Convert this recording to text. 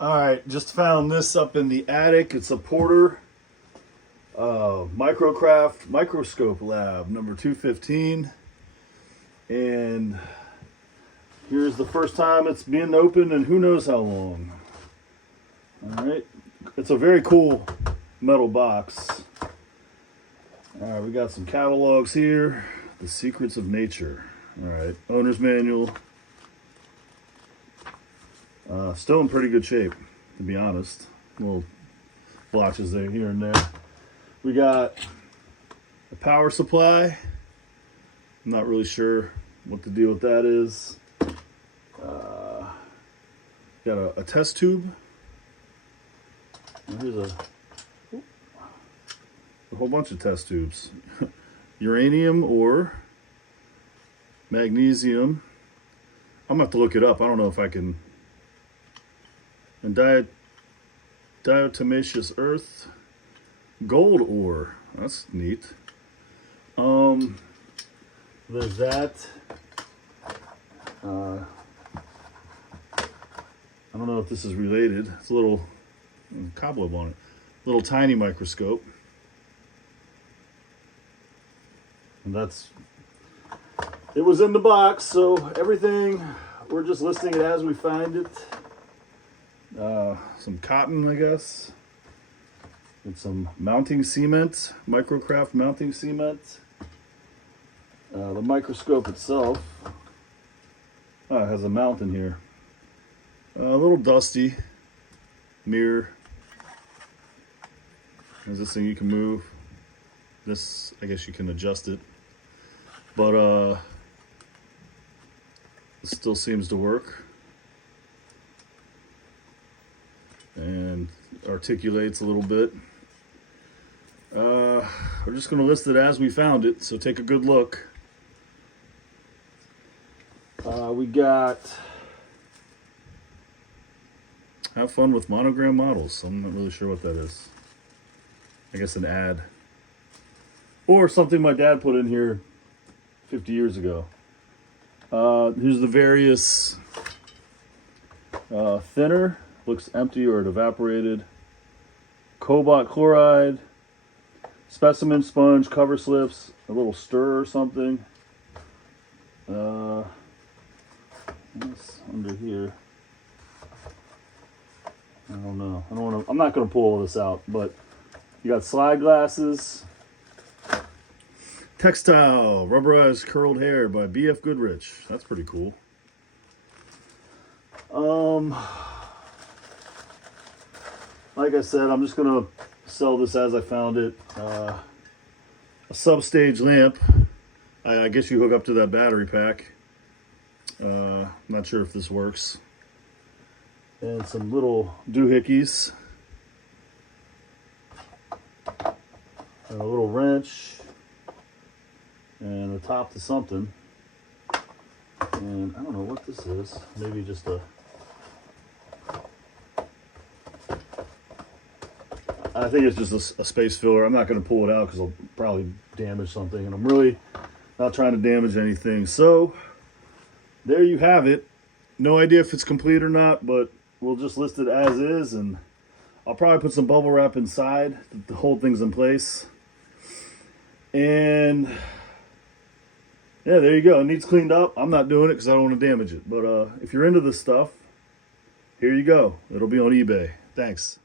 All right, just found this up in the attic. It's a Porter Microcraft Microscope Lab number 215. And here's the first time it's been opened in who knows how long. All right, it's a very cool metal box. All right, we got some catalogs here. The Secrets of Nature. All right, owner's manual. Still in pretty good shape, to be honest. Little blotches there, here and there. We got a power supply. I'm not really sure what the deal with that is. Got a test tube. And here's a whole bunch of test tubes. Uranium or magnesium. I'm gonna have to look it up. I don't know if I can. And diatomaceous earth, gold ore. That's neat. There's that. I don't know if this is related. It's a little cobweb on it. Little tiny microscope. And it was in the box, so everything, we're just listing it as we find it. Some cotton, I guess. And some mounting cement, Microcraft mounting cement. The microscope itself, it has a mount in here. A little dusty. Mirror. There's this thing you can move. This, I guess you can adjust it. But it still seems to work. And articulates a little bit. We're just going to list it as we found it, so take a good look. We got have fun with monogram models. I'm not really sure what that is. I guess an ad. Or something my dad put in here 50 years ago. Here's the various thinner. Looks empty or it evaporated. Cobalt chloride. Specimen sponge, cover slips, a little stir or something. What's under here? I don't know. I'm not going to pull all this out, but you got slide glasses. Textile, rubberized curled hair by B.F. Goodrich. That's pretty cool. Like I said, I'm just going to sell this as I found it. A sub-stage lamp. I guess you hook up to that battery pack. Not sure if this works. And some little doohickeys. And a little wrench. And the top to something. And I don't know what this is. Maybe just a... I think it's just a space filler. I'm not going to pull it out because I'll probably damage something. And I'm really not trying to damage anything. So, there you have it. No idea if it's complete or not, but we'll just list it as is. And I'll probably put some bubble wrap inside to hold things in place. And, yeah, there you go. It needs cleaned up. I'm not doing it because I don't want to damage it. But if you're into this stuff, here you go. It'll be on eBay. Thanks.